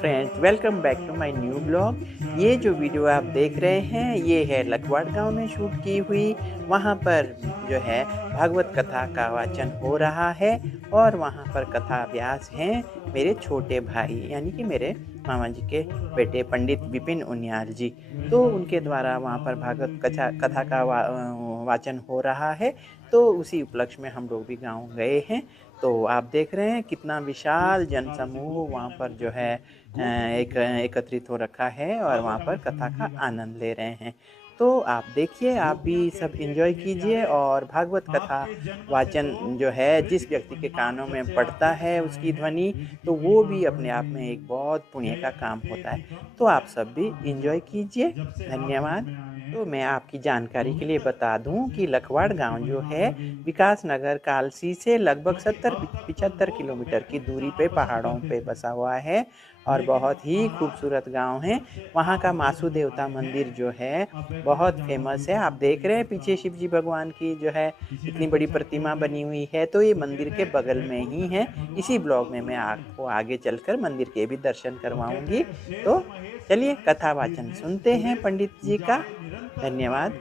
Friends, welcome back to my new blog. ये जो video आप देख रहे हैं ये है लखवाड़ गांव में शूट की हुई। वहां पर जो है भागवत कथा का वाचन हो रहा है और वहां पर कथा व्यास हैं मेरे छोटे भाई यानी कि मेरे मामा जी के बेटे पंडित विपिन उनियाल जी। तो उनके द्वारा वहाँ पर भागवत कथा का वाचन हो रहा है। तो उसी उपलक्ष्य में हम लोग भी गांव गए हैं। तो आप देख रहे हैं कितना विशाल जनसमूह वहाँ पर जो है एकत्रित हो रखा है और वहाँ पर कथा का आनंद ले रहे हैं। तो आप देखिए, आप भी सब एंजॉय कीजिए। और भागवत कथा वाचन जो है जिस व्यक्ति के कानों में पड़ता है उसकी ध्वनि, तो वो भी अपने आप में एक बहुत पुण्य का काम होता है। तो आप सब भी एंजॉय कीजिए। धन्यवाद। तो मैं आपकी जानकारी के लिए बता दूं कि लखवाड़ गांव जो है विकास नगर कालसी से लगभग 70-75 किलोमीटर की दूरी पे पहाड़ों पे बसा हुआ है और बहुत ही खूबसूरत गांव है। वहां का मासू देवता मंदिर जो है बहुत फेमस है। आप देख रहे हैं पीछे शिव जी भगवान की जो है इतनी बड़ी प्रतिमा बनी हुई है। तो ये मंदिर के बगल में ही है। इसी ब्लॉग में मैं आपको आगे चलकर मंदिर के भी दर्शन करवाऊंगी। तो चलिए कथा वाचन सुनते हैं पंडित जी का। धन्यवाद।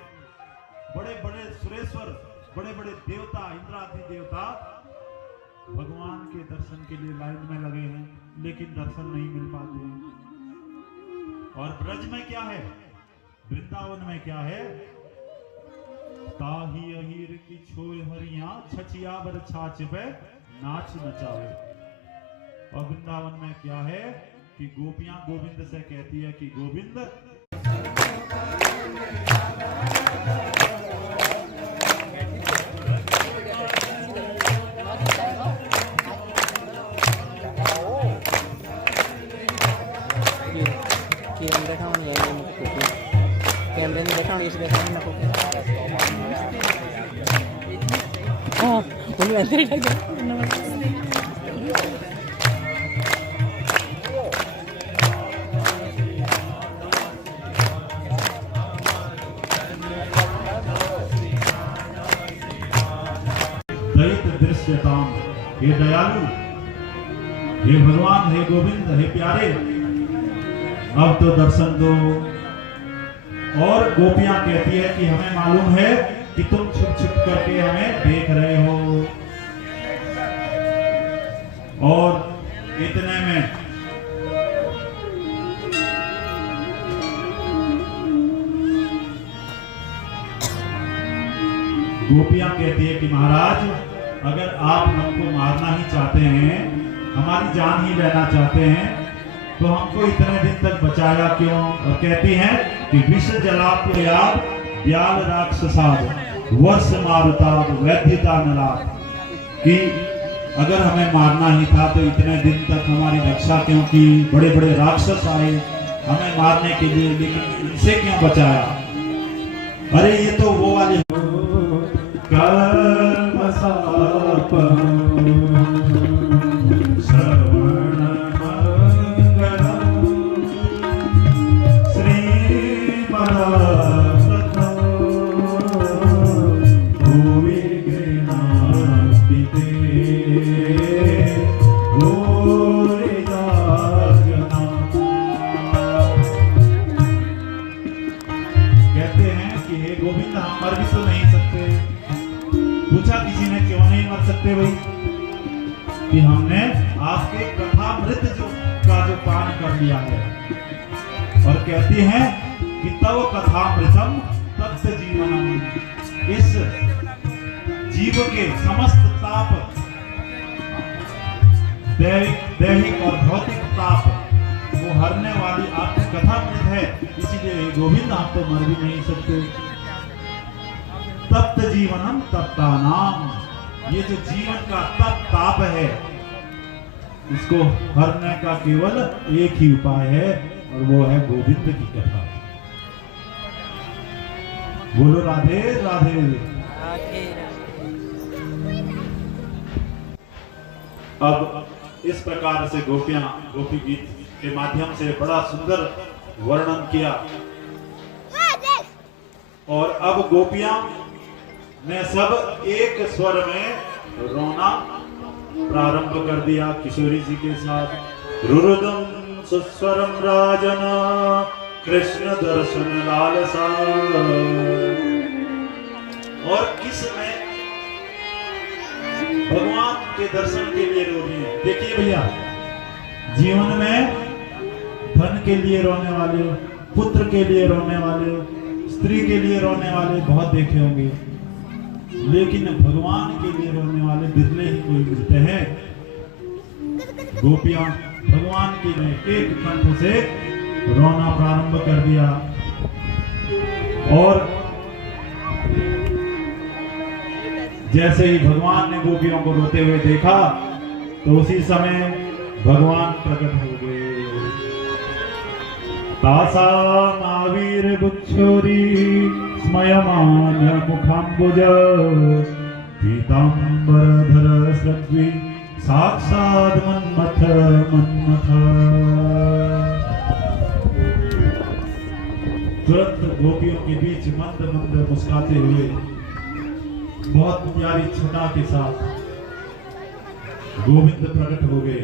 बड़े बड़े सुरेश्वर, बड़े बड़े देवता, इंद्रादि देवता भगवान के दर्शन के लिए लाइन में लगे हैं, लेकिन दर्शन नहीं मिल पाते हैं। और ब्रज में क्या है, वृंदावन में क्या है, ताही अहीर की छोर हरिया छचिया बर छाछ पे नाच नचावे। और वृंदावन में क्या है कि गोपियां गोविंद से कहती है कि गोविंद कैमरे में देखा इस देखा ना को हां उन्हें अंदर डाल दो। दैत दृश्यताम, हे दयालु, हे भगवान, हे गोविंद, हे प्यारे, अब तो दर्शन दो। और गोपियां कहती है कि हमें मालूम है कि तुम छुप छुप करके हमें देख रहे हो। और इतने में गोपियां कहती है कि महाराज, अगर आप हमको मारना ही चाहते हैं, हमारी जान ही लेना चाहते हैं, तो हमको इतने दिन तक बचाया क्यों? और कहती हैं कि विष जलाप्याद व्याल राक्षसाद वर्ष मारुताद वैद्यता नलाद, कि अगर हमें मारना ही था तो इतने दिन तक हमारी रक्षा क्यों की? बड़े बड़े राक्षस आए हमें मारने के लिए, लेकिन इनसे क्यों बचाया? अरे ये तो वो वाले पूछा किसी ने क्यों नहीं मर सकते भाई? कि हमने आपके कथामृत जो पान कर लिया है। और कहती हैं कि तव कथामृतम तप्त जीवनम, इस जीव के समस्त ताप, दैहिक और भौतिक ताप वो हरने वाली आपकी कथामृत है। इसीलिए गोविंद आप तो मर भी नहीं सकते। तप्त जीवनम तप्ता नाम, ये जो जीवन का तप ताप है इसको हरने का केवल एक ही उपाय है और वो है गोविंद की कथा। बोलो राधे राधे। अब इस प्रकार से गोपियां गोपी गीत के माध्यम से बड़ा सुंदर वर्णन किया। और अब गोपियां ने सब एक स्वर में रोना प्रारंभ कर दिया किशोरी जी के साथ। रुरुदम सुस्वरम राजन कृष्ण दर्शन लालसा। और किस में भगवान के दर्शन के लिए रो रही है। देखिए भैया, जीवन में धन के लिए रोने वाले, पुत्र के लिए रोने वाले, स्त्री के लिए रोने वाले बहुत देखे होंगे, लेकिन भगवान के लिए रोने वाले बिरले ही कोई मिलते हैं। गोपियां भगवान के लिए एक कंठ से रोना प्रारंभ कर दिया। और जैसे ही भगवान ने गोपियों को रोते हुए देखा तो उसी समय भगवान प्रकट हो गए। तासा महावीर बुच्छोरी स्मयमान मुखाम्बुज पीतांबरधर सद्वी साक्षात् मन्मथ मन्मथ। तुरंत गोपियों के बीच मंद मंद मुस्कुराते हुए बहुत प्यारी छटा के साथ गोविंद प्रकट हो गए।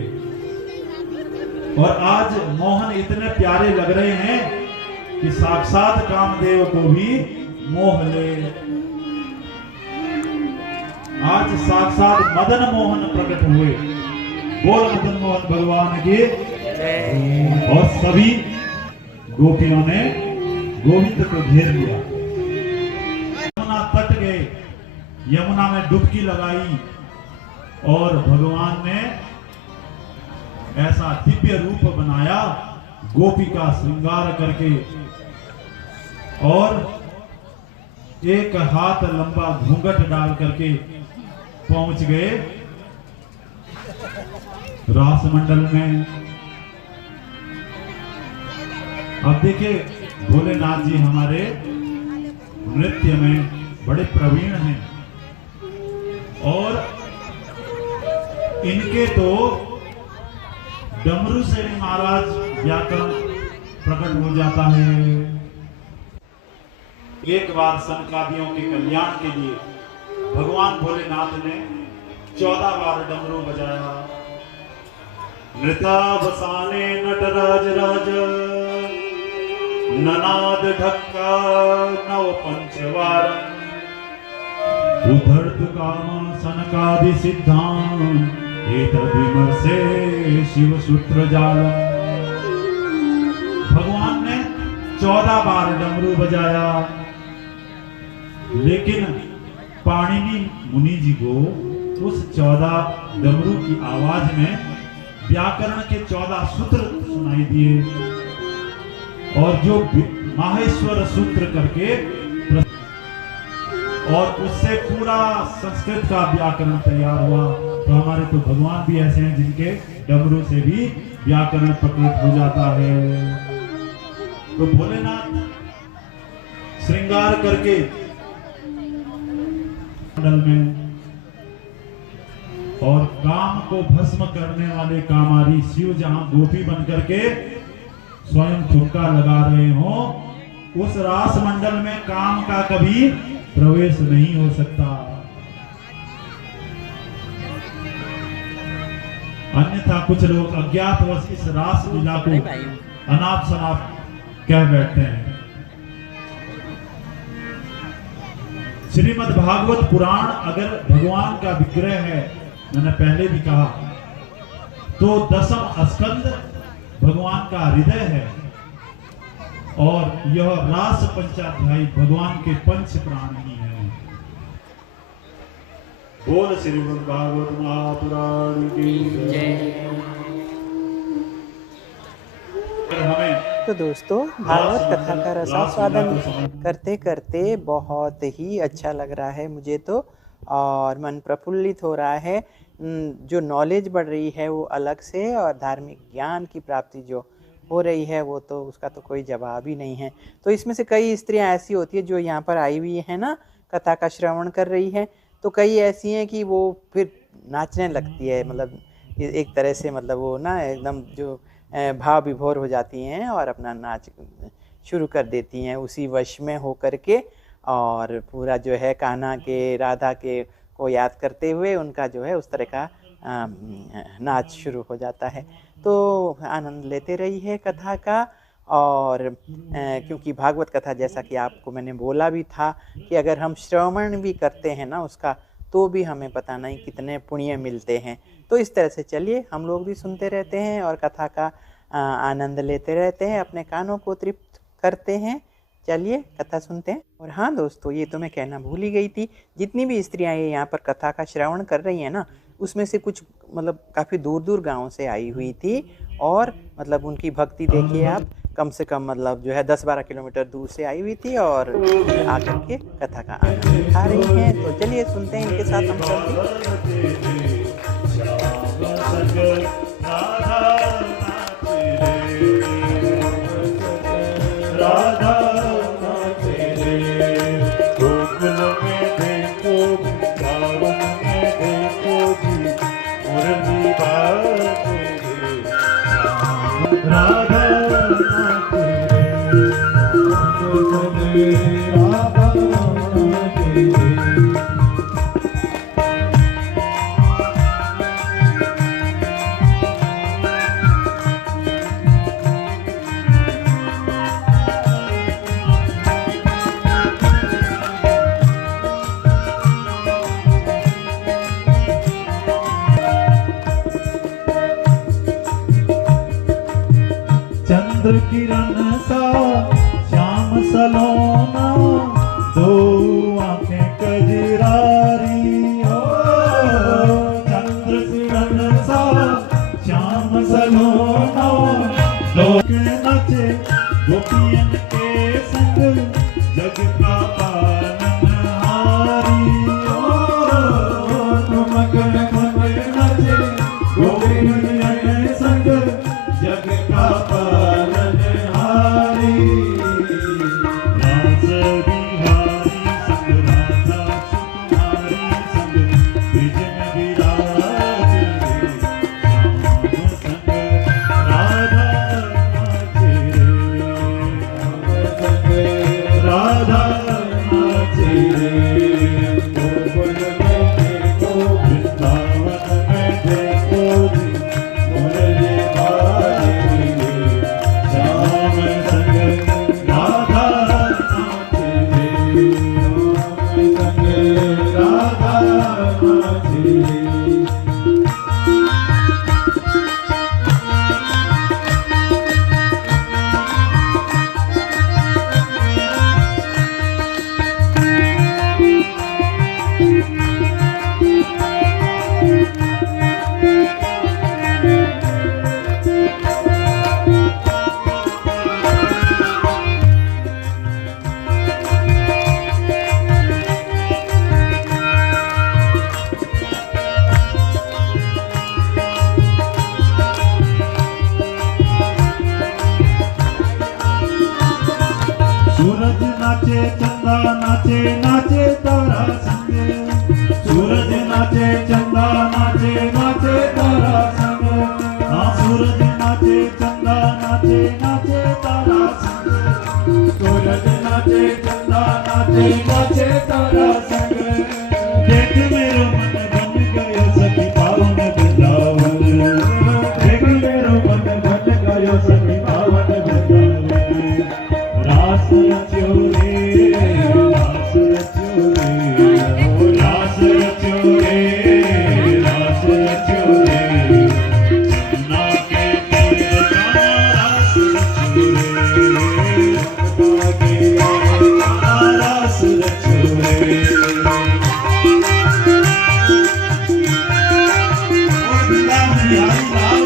और आज मोहन इतने प्यारे लग रहे हैं कि साक्षात कामदेव को भी मोह ले। आज साक्षात मदन मोहन प्रकट हुए। बोल मदन मोहन भगवान के। और सभी गोपियों ने गोविंद को घेर लिया। यमुना तट गए, यमुना में डुबकी लगाई और भगवान ने ऐसा दिव्य रूप बनाया गोपी का श्रृंगार करके, और एक हाथ लंबा घूंघट डाल करके पहुंच गए रास मंडल में। अब देखिए, भोलेनाथ जी हमारे नृत्य में बड़े प्रवीण हैं और इनके तो डमरू से महाराज व्याकरण प्रकट हो जाता है। एक बार सनकादियों के कल्याण के लिए भगवान भोलेनाथ ने 14 बार डमरू बजाया। नृता बसाने नटराज राज ननाद ढक्का नव पंचवार उधर्त काम सनकादि सिद्धांत एतद्विमर्शे शिव सूत्र जाल। भगवान ने 14 बार डमरू बजाया, लेकिन पाणिनि मुनि जी को उस 14 डमरू की आवाज में व्याकरण के 14 सूत्र सुनाई दिए, और जो माहेश्वर सूत्र करके और उससे पूरा संस्कृत का व्याकरण तैयार हुआ। तो हमारे तो भगवान भी ऐसे हैं जिनके डमरू से भी व्याकरण प्रकट हो जाता है। तो भोलेनाथ श्रृंगार करके मंडल में और काम को भस्म करने वाले कामारी शिव जहां गोपी बन करके स्वयं ठुमका लगा रहे हो, उस रास मंडल में काम का कभी प्रवेश नहीं हो सकता। अन्यथा कुछ लोग अज्ञातवश इस रास लीला को अनाप शनाप कह बैठते हैं। श्रीमद् भागवत पुराण अगर भगवान का विग्रह है, मैंने पहले भी कहा, तो 10वां स्कंद भगवान का हृदय है, और यह रास पंचाध्यायी भगवान के पंच प्राण ही है। बोल श्रीमद् भागवत महापुराण की जय। तो दोस्तों, भागवत कथा का रसास्वादन करते करते बहुत ही अच्छा लग रहा है मुझे तो, और मन प्रफुल्लित हो रहा है। जो नॉलेज बढ़ रही है वो अलग से, और धार्मिक ज्ञान की प्राप्ति जो हो रही है वो तो उसका तो कोई जवाब ही नहीं है। तो इसमें से कई स्त्रियां ऐसी होती है जो यहाँ पर आई हुई है ना, कथा का श्रवण कर रही है, तो कई ऐसी हैं कि वो फिर नाचने लगती है, मतलब एक तरह से, मतलब वो ना एकदम जो भाव विभोर हो जाती हैं और अपना नाच शुरू कर देती हैं उसी वश में हो करके, और पूरा जो है कान्हा के, राधा के को याद करते हुए उनका जो है उस तरह का नाच शुरू हो जाता है। तो आनंद लेते रहिए कथा का। और क्योंकि भागवत कथा जैसा कि आपको मैंने बोला भी था कि अगर हम श्रवण भी करते हैं ना उसका, तो भी हमें पता नहीं कितने पुण्य मिलते हैं। तो इस तरह से चलिए हम लोग भी सुनते रहते हैं और कथा का आनंद लेते रहते हैं, अपने कानों को तृप्त करते हैं। चलिए कथा सुनते हैं। और हाँ दोस्तों, ये तो मैं कहना भूल ही गई थी, जितनी भी स्त्रियाँ ये यहाँ पर कथा का श्रवण कर रही हैं ना, उसमें से कुछ मतलब काफ़ी दूर दूर गाँव से आई हुई थी। और मतलब उनकी भक्ति देखिए आप, कम से कम मतलब जो है 10-12 किलोमीटर दूर से आई हुई थी और आकर के कथा का आनंद उठा रही हैं। तो चलिए सुनते हैं इनके साथ हम चंद्र किरण सा श्याम सलोना, दो आंखें कजरारी हो। चंद्र किरण सा श्याम सलोना, दो नाचे गोपियन के संग, जग का पालनहारी हो। तुम नाचे गोपियन के संग, जग का सूरज नाचे चंदा नाचे, नाचे तारा संग। सूरज नाचे चंदा नाचे, नाचे तारा संग। हाँ सूरज नाचे चंदा नाचे, नाचे तारा संग। सूरज नाचे चंदा नाचे, नाचे तारा संग। देख मेरो मन बन गयो सखी पावन वृंदावन। देख मेरो मन बन गयो सखी पावन वृंदावन। रास रच्यो रे, रास रच्यो रे, ओ रास रच्यो रे, रास रच्यो रे। जमुना के तीर का रास रच्यो रे, जमुना के तीर का रास रच्यो रे। ओ बिना बिहारी लाल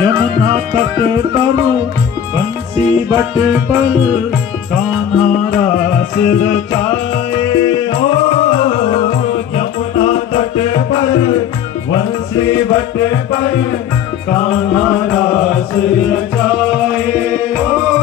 यमुना तट पर बंसी बट पर कान्हा रास रचाए। ओ यमुना तट पर बंसी बट पर कान्हा रास रचाए। ओ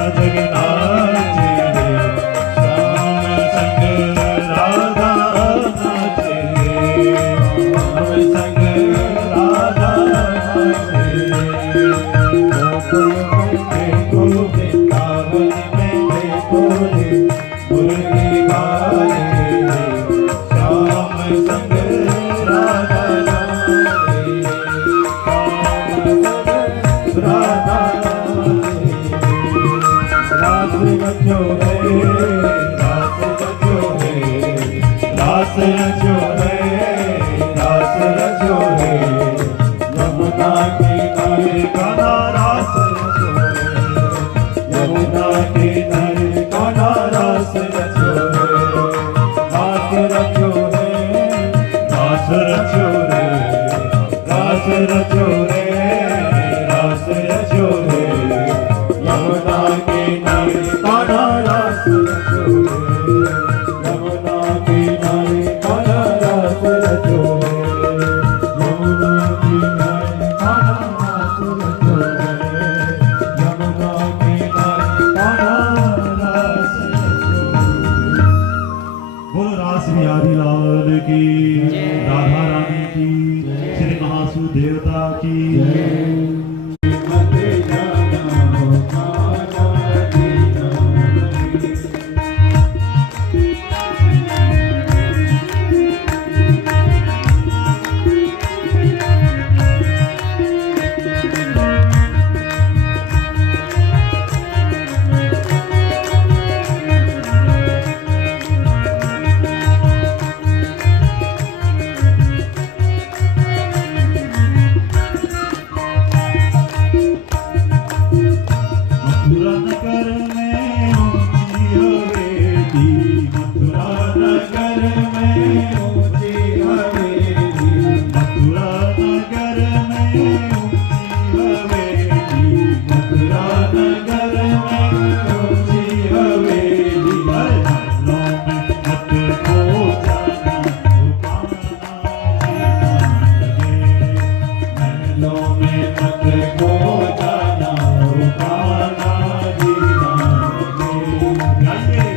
जग नाचे श्याम संग राधा नाचे श्याम संग राधा नाचे गोकुल में देखो वृंदावन में देखो रे मुरली गाए श्याम संग राधा नाचे राधा रास रचो रे रास रचो रे रास रचो रे रास रचो रे यमुना किनारे कान्हा रास रचो रे यमुना किनारे कान्हा रास रचो रे रास रचो रे रास रचो रे रास रचो रे रास रचो रे यमुना किनारे कान्हा रास रचो रे यमुना किनारे कान्हा रास रचो रे यमुना किनारे कान्हा रास रचो रे यमुना किनारे कान्हा रास रचो रे। बोलो रास बिहारी लाल की राधा रानी की श्री महासु देवता की मथुरा नगर में ऊंची हवेली मथुरा नगर में ऊंची हवेली मथुरा नगर में ऊंची हवेली मथुरा नगर में ऊंची हवेली महलों में मत खो जाना महलों में मत खो जाना रुकाना जीना गाइए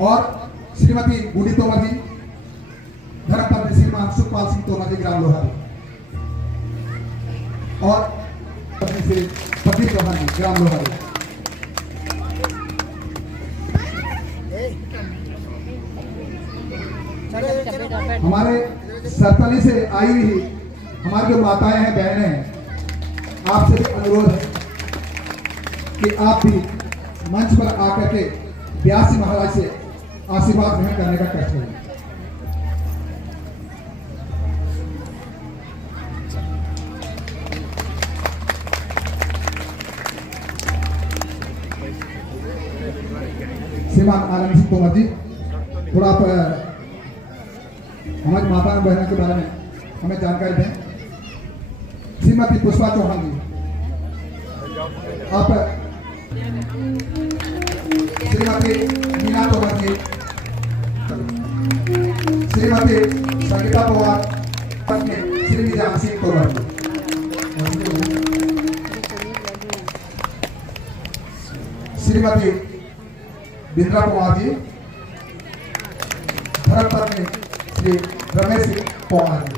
और श्रीमती बूढ़ी तोमर जी, धर्मपत्नी श्रीमान सुखपाल सिंह तोमर जी ग्राम लोहारी और पत्नी श्री प्रदीप चौहान जी ग्राम लोहारी। हमारे सरतली से आई हुई हमारी जो माताएं हैं, बहनें हैं, आपसे भी अनुरोध है कि आप भी मंच पर आकर के व्यास जी महाराज से आशीर्वाद ग्रहण करने का कष्ट है। श्रीमान आनंद सिंह तोमर जी, थोड़ा आप हमारी माता बहनों के बारे में हमें जानकारी दें। श्रीमती पुष्पा चौहान जी, आप श्रीमती मीना तोमर जी, श्रीमती संगीता पवार, पत्नी श्री विजय सिंह तोमर जी, श्रीमती बिंद्रा पवार जी, धर्मपत्नी श्री रमेश सिंह पवार जी।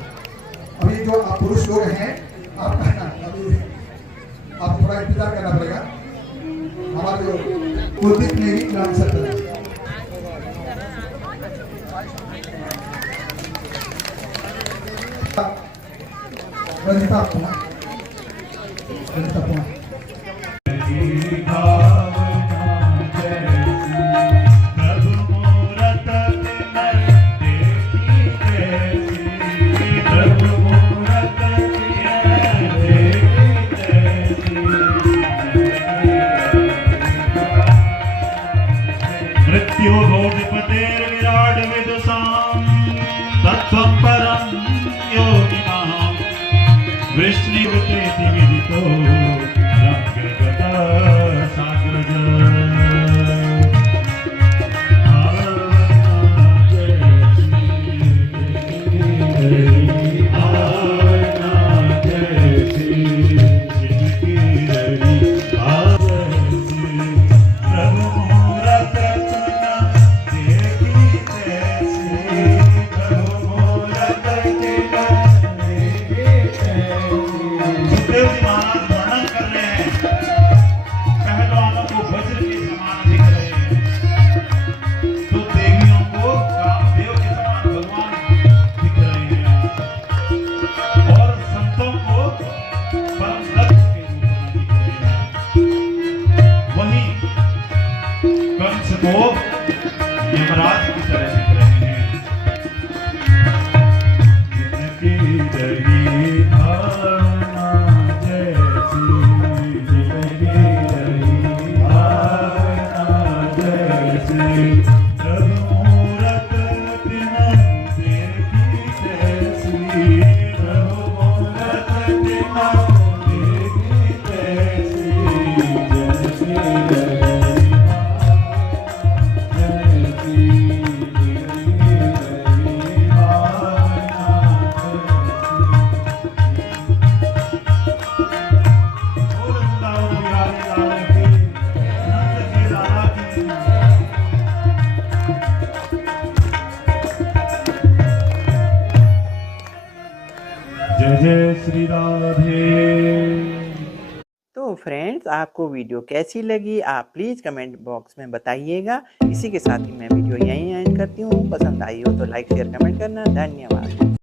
अभी जो आप पुरुष लोग हैं, आप थोड़ा इंतजार करना पड़ेगा। हमारे जो कुलदीप ने ही नाम से वनिता पुआ मृत्यु भोगपतेर्विराट विदुषां तत्त्वं परं योगिनां वृष्णिवतेति विदितो रङ्गगतः साग्रज सुखदेव जी महाराज वर्णन कर रहे हैं, पहलवानों को वज्र के समान दिख रहे हैं, तो देवियों को कामदेव के समान भगवान दिख रहे हैं, और संतों को परम लक्ष्य के रूप में दिख रहे हैं। वहीं कंस को यमराज की तरह दिख रहे हैं। जय जय श्री राधे। तो फ्रेंड्स, आपको वीडियो कैसी लगी आप प्लीज़ कमेंट बॉक्स में बताइएगा। इसी के साथ ही मैं वीडियो यहीं एंड करती हूँ। पसंद आई हो तो लाइक शेयर कमेंट करना। धन्यवाद।